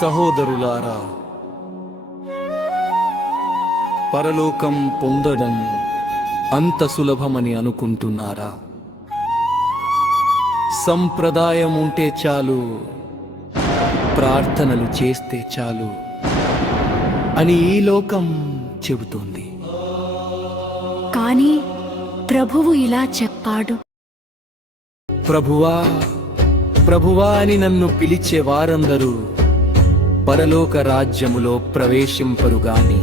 సహోదరులారా, పరలోకం పొందడం అంత సులభమని అనుకుంటున్నారా? సంప్రదాయం ఉంటే చాలు, ప్రార్థనలు చేస్తే చాలు అని ఈ లోకం చెబుతోంది. కానీ ప్రభువు ఇలా చెప్పాడు, ప్రభువా ప్రభువా అని నన్ను పిలిచే వారందరూ పరలోక రాజ్యములో ప్రవేశింపరుగాని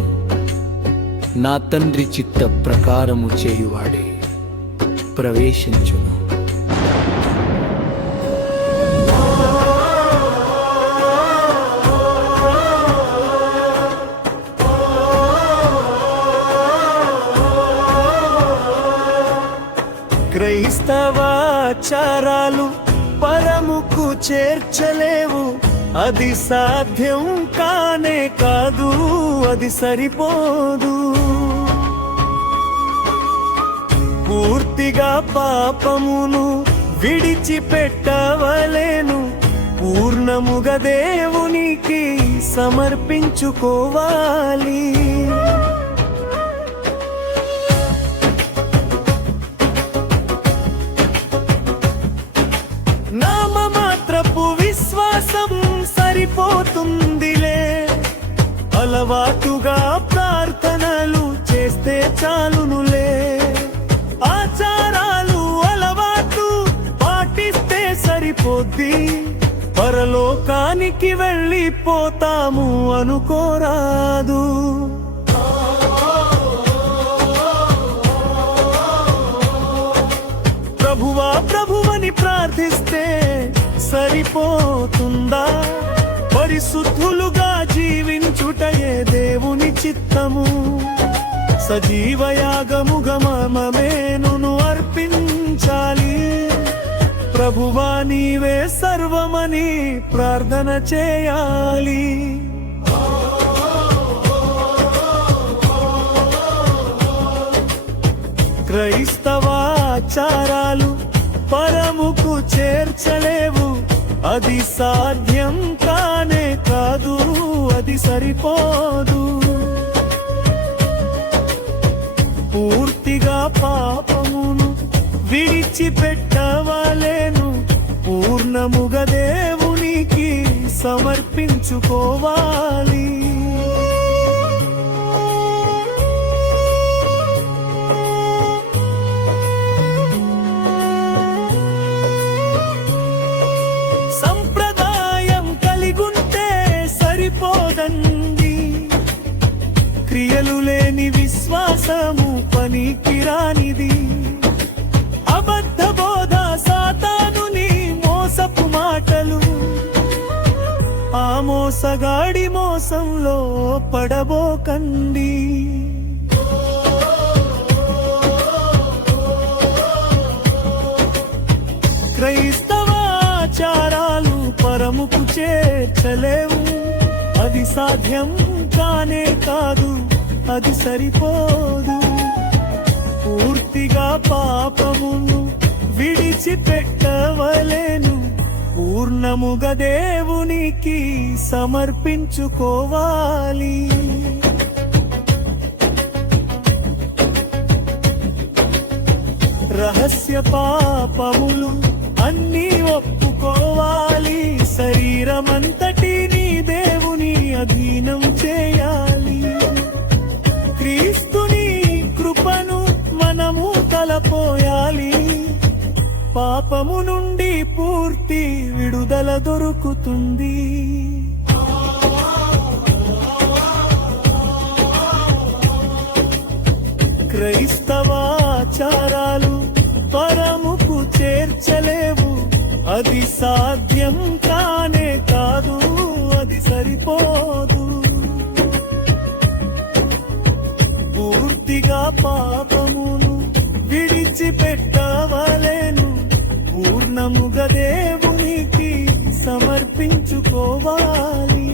నా తండ్రి చిత్త ప్రకారము చేయువాడే ప్రవేశించును. క్రైస్తవాచారాలు పరముకు చేర్చలేవు, అది సాధ్యం కానే కాదు, అది సరిపోదు. పూర్తిగా పాపమును విడిచిపెట్టవలేను, పూర్ణముగా దేవునికి సమర్పించుకోవాలి. నామమాత్రపు విశ్వాసం సరిపోతుందిలే, అలవాటుగా ప్రార్థనలు చేస్తే చాలునులే. ఆచారాలు అలవాటు పాటిస్తే సరిపోద్ది, పరలోకానికి వెళ్ళిపోతాము అనుకోరాదు. ప్రభువా ప్రభువని ప్రార్థిస్తే సరిపోతుందా? పరిశుద్ధులుగా జీవించుటయే దేవుని చిత్తము. సజీవయాగముగా మమమేను అర్పించాలి. ప్రభువా నీవే సర్వమని ప్రార్థన చేయాలి. క్రైస్తవాచారాలు పరముకు చేర్చలేవు, అది సాధ్యం కానే కాదు, అది సరిపోదు. పూర్తిగా పాపమును విడిచిపెట్టవలెను, పూర్ణముగా దేవునికి సమర్పించుకోవాలి. క్రియలు లేని విశ్వాసము పనికిరానిది. అబద్ధ బోధ సాతానుని మోసపు మాటలు, ఆ మోసగాడి మోసంలో పడబోకండి. క్రైస్తవాచారాలు పరముకు చేర్చలేవు, అది సాధ్యం కానే కాదు, అది సరిపోదు. పూర్తిగా పాపమును విడిచిపెట్టవలెను, పూర్ణముగా దేవునికి సమర్పించుకోవాలి. రహస్య పాపములు అన్నీ ఒప్పుకోవాలి, శరీరమంతటిని దేవుని అధీనం చేయాలి. క్రీస్తుని కృపను మనము తలపోయాలి, పాపము నుండి పూర్తి విడుదల దొరుకుతుంది. క్రైస్తవాచారాలు పరముకు చేర్చలేవు, అది సాధ్యం కానే కాదు, అది సరిపోదు. పూర్తిగా పాపమును విడిచిపెట్టవలెను, పూర్ణముగా దేవునికి సమర్పించుకోవాలి.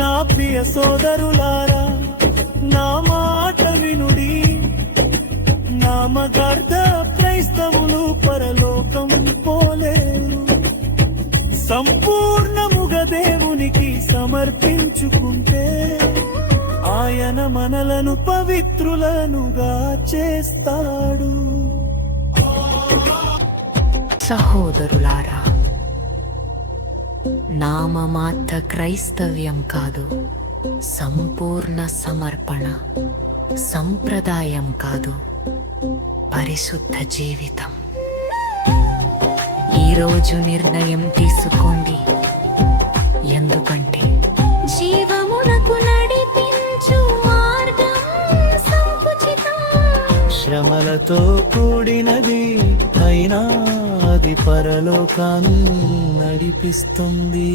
నా ప్రియ సోదరులారా, నా మాట వినుడి. సమగార్థ క్రైస్తవులు పరలోకం పోలేరు. సంపూర్ణముగా దేవునికి సమర్పించుకుంటే ఆయన మనలను పవిత్రులనుగా చేస్తాడు. సహోదరులారా, నామమాత్ర క్రైస్తవ్యం కాదు, సంపూర్ణ సమర్పణ. సంప్రదాయం కాదు, పరిశుద్ధ జీవితం. ఈరోజు నిర్ణయం తీసుకోండి. ఎందుకంటే జీవమునకు నడిపించు మార్గం సంకుచితం. శ్రమలతో కూడినది అయినా అది పరలోకాన్ని నడిపిస్తుంది.